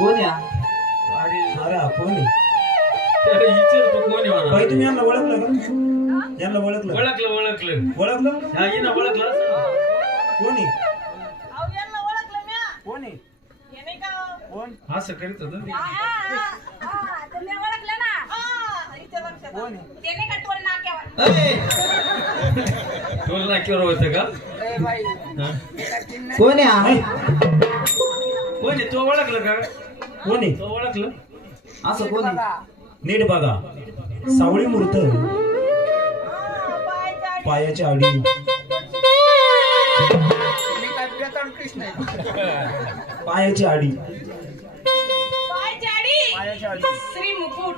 ಕೋಣ್ಯಾ ಬಾರಿ ಸಾರಾ ಕೋನಿ ತೆಲಿ ಇತ್ತೆ ಕೋನಿ ವಾಯ್ತು ನಿನ್ನ ಒಳಕ್ಕೆಲ್ಲ ಎಲ್ಲ ಒಳಕ್ಕೆ ಒಳಕಲ ಒಳಕಲ ಒಳಕಲ ಹ ಇನ್ನ तू असं नीट बघा सावळी मूर्त पायाची आडी पायाची आडी पायाडी